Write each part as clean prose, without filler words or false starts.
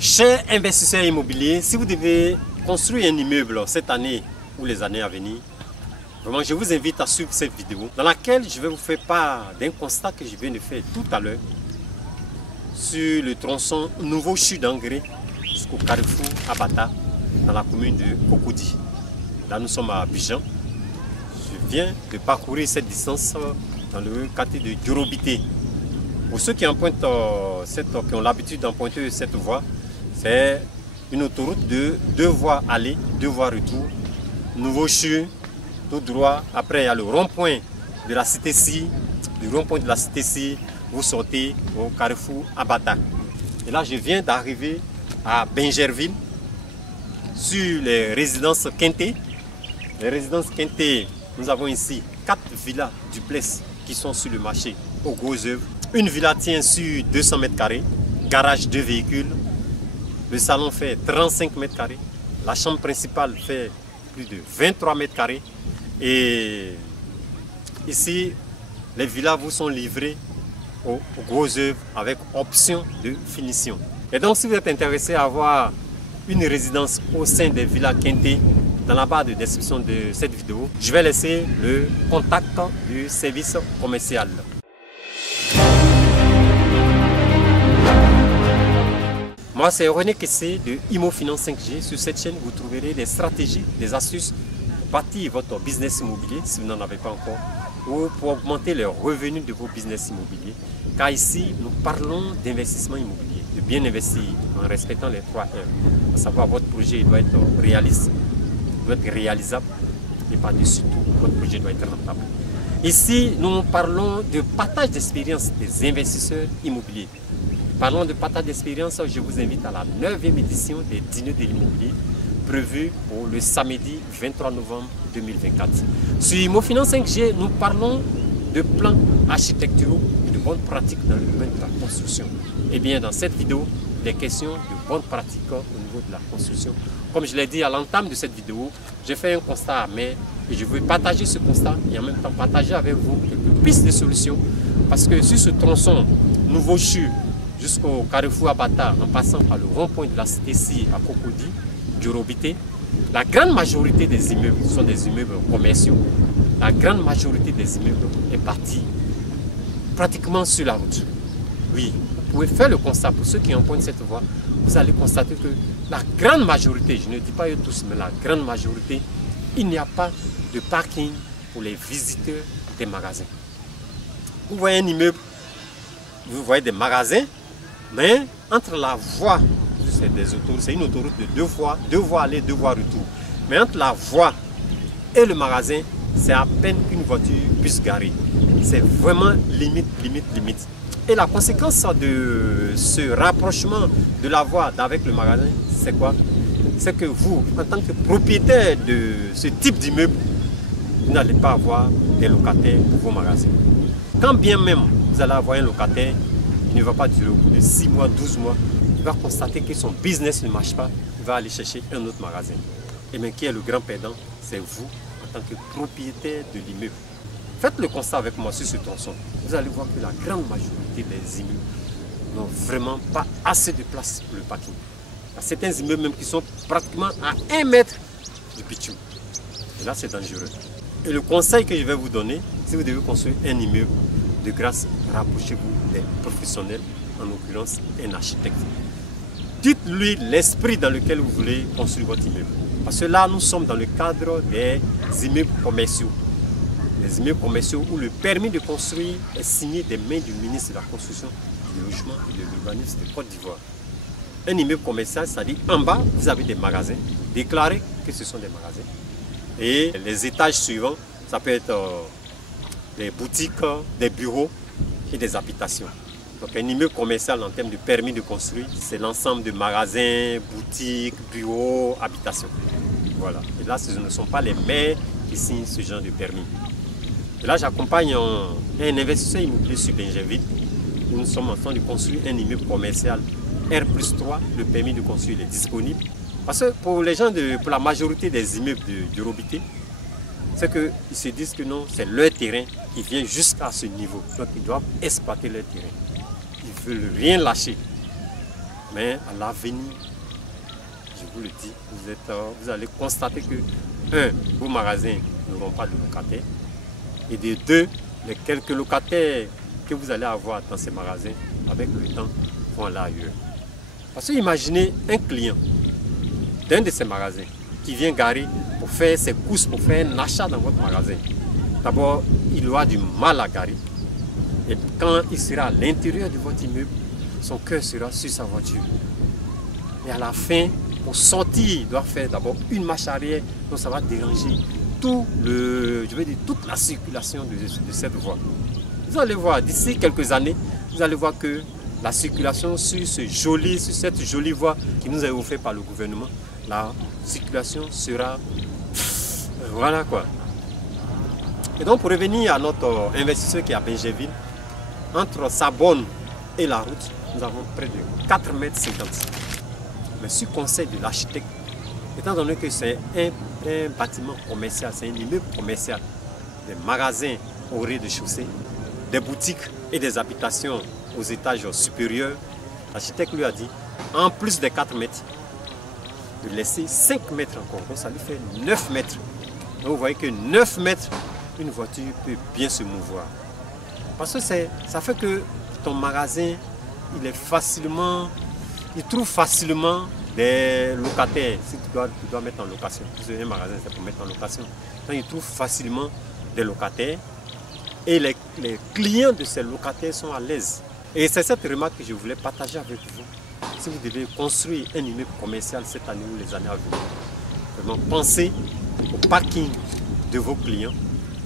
Chers investisseurs immobiliers, si vous devez construire un immeuble cette année ou les années à venir, vraiment je vous invite à suivre cette vidéo dans laquelle je vais vous faire part d'un constat que je viens de faire tout à l'heure sur le tronçon Nouveau CHU d'Engré jusqu'au carrefour Abata dans la commune de Cocody. Là nous sommes à Abidjan. Je viens de parcourir cette distance dans le quartier de Diorobité. Pour ceux qui empruntent qui ont l'habitude d'emprunter cette voie, c'est une autoroute de 2 voies aller, 2 voies retour. Nouveau CHU, tout droit. Après, il y a le rond-point de la cité-ci. Du rond-point de la cité-ci, vous sortez au carrefour Abata. Et là, je viens d'arriver à Bingerville, sur les résidences Quinté. Les résidences Quinté, nous avons ici 4 villas duplex qui sont sur le marché aux gros œuvres. Une villa tient sur 200 mètres carrés, garage 2 véhicules. Le salon fait 35 mètres carrés. La chambre principale fait plus de 23 mètres carrés. Et ici, les villas vous sont livrées aux gros œuvres avec option de finition. Et donc, si vous êtes intéressé à avoir une résidence au sein des villas Quinté, dans la barre de description de cette vidéo, je vais laisser le contact du service commercial. Moi, c'est René Kessé de Imo Finance 5G. Sur cette chaîne, vous trouverez des stratégies, des astuces pour bâtir votre business immobilier, si vous n'en avez pas encore, ou pour augmenter les revenus de vos business immobiliers. Car ici, nous parlons d'investissement immobilier, de bien investir en respectant les 3 R. À savoir, votre projet doit être réaliste, doit être réalisable, et par-dessus tout, votre projet doit être rentable. Ici, nous parlons de partage d'expérience des investisseurs immobiliers. Parlons de partage d'expérience, je vous invite à la 9e édition des dîners de l'immobilier prévue pour le samedi 23 novembre 2024. Sur Imo Finance 5G, nous parlons de plans architecturaux et de bonnes pratiques dans le domaine de la construction. Et bien dans cette vidéo, des questions de bonnes pratiques au niveau de la construction. Comme je l'ai dit à l'entame de cette vidéo, j'ai fait un constat amer et je veux partager ce constat et en même temps partager avec vous quelques pistes de solutions. Parce que sur ce tronçon Nouveau CHU jusqu'au carrefour Abata, en passant par le rond-point de la cité-ci à Cocody, Diorobité, la grande majorité des immeubles sont des immeubles commerciaux. La grande majorité des immeubles est partie pratiquement sur la route. Oui, vous pouvez faire le constat, pour ceux qui empruntent cette voie, vous allez constater que la grande majorité, je ne dis pas eux tous, mais la grande majorité, il n'y a pas de parking pour les visiteurs des magasins. Vous voyez un immeuble, vous voyez des magasins, mais entre la voie, c'est une autoroute de 2 voies aller, 2 voies retour. Mais entre la voie et le magasin, c'est à peine qu'une voiture puisse garer. C'est vraiment limite. Et la conséquence de ce rapprochement de la voie avec le magasin, c'est quoi? C'est que vous, en tant que propriétaire de ce type d'immeuble, vous n'allez pas avoir des locataires pour vos magasins. Quand bien même vous allez avoir un locataire, il ne va pas durer au bout de 6 mois, 12 mois, il va constater que son business ne marche pas, il va aller chercher un autre magasin. Et bien qui est le grand perdant? C'est vous, en tant que propriétaire de l'immeuble. Faites le constat avec moi sur ce tronçon. Vous allez voir que la grande majorité des immeubles n'ont vraiment pas assez de place pour le parking. Il y a certains immeubles même qui sont pratiquement à 1 mètre du bitume. Et là, c'est dangereux. Et le conseil que je vais vous donner, si vous devez construire un immeuble, de grâce, rapprochez-vous des professionnels, en l'occurrence un architecte. Dites-lui l'esprit dans lequel vous voulez construire votre immeuble. Parce que là, nous sommes dans le cadre des immeubles commerciaux. Les immeubles commerciaux où le permis de construire est signé des mains du ministre de la Construction, du Logement et de l'Urbanisme de Côte d'Ivoire. Un immeuble commercial, c'est-à-dire en bas, vous avez des magasins. Déclarez que ce sont des magasins. Et les étages suivants, ça peut être des boutiques, des bureaux et des habitations. Donc un immeuble commercial en termes de permis de construire, c'est l'ensemble de magasins, boutiques, bureaux, habitations. Voilà. Et là, ce ne sont pas les maires qui signent ce genre de permis. Et là, j'accompagne un investisseur immobilier sur Bingerville, où nous sommes en train de construire un immeuble commercial R+3. Le permis de construire est disponible. Parce que pour les gens, pour la majorité des immeubles de Diorobité, c'est qu'ils se disent que non, c'est leur terrain qui vient jusqu'à ce niveau. Donc ils doivent exploiter leur terrain. Ils ne veulent rien lâcher. Mais à l'avenir, je vous le dis, vous allez constater que, un, vos magasins n'auront pas de locataires. Et de deux, les quelques locataires que vous allez avoir dans ces magasins, avec le temps, vont aller ailleurs. Parce que imaginez un client d'un de ces magasins qui vient garer pour faire ses courses, pour faire un achat dans votre magasin. D'abord, il aura du mal à garer. Et quand il sera à l'intérieur de votre immeuble, son cœur sera sur sa voiture. Et à la fin, pour sortir, il doit faire d'abord une marche arrière, donc ça va déranger toute la circulation de cette voie. Vous allez voir, d'ici quelques années, vous allez voir que la circulation sur cette jolie voie qui nous est offerte par le gouvernement, la circulation sera... Voilà quoi. Et donc pour revenir à notre investisseur qui est à Benjerville, entre sa borne et la route, nous avons près de 4,50 m. Mais sur conseil de l'architecte, étant donné que c'est un bâtiment commercial, c'est un immeuble commercial, des magasins au rez-de-chaussée, des boutiques et des habitations aux étages supérieurs, l'architecte lui a dit, en plus des 4 mètres, de laisser 5 mètres encore. Donc ça lui fait 9 mètres. Donc vous voyez que 9 mètres, une voiture peut bien se mouvoir. Parce que ça fait que ton magasin, il trouve facilement des locataires. Si tu dois mettre en location, parce qu'un magasin c'est pour mettre en location. Donc il trouve facilement des locataires et les clients de ces locataires sont à l'aise. Et c'est cette remarque que je voulais partager avec vous. Si vous devez construire un immeuble commercial cette année ou les années à venir, vraiment pensez au parking de vos clients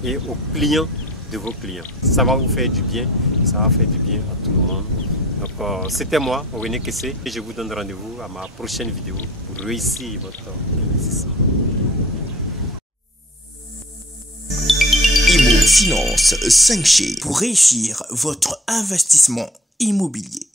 et aux clients de vos clients. Ça va vous faire du bien, ça va faire du bien à tout le monde. Donc c'était moi, René Kessé, et je vous donne rendez-vous à ma prochaine vidéo pour réussir votre investissement. Imo Finance 5G pour réussir votre investissement immobilier.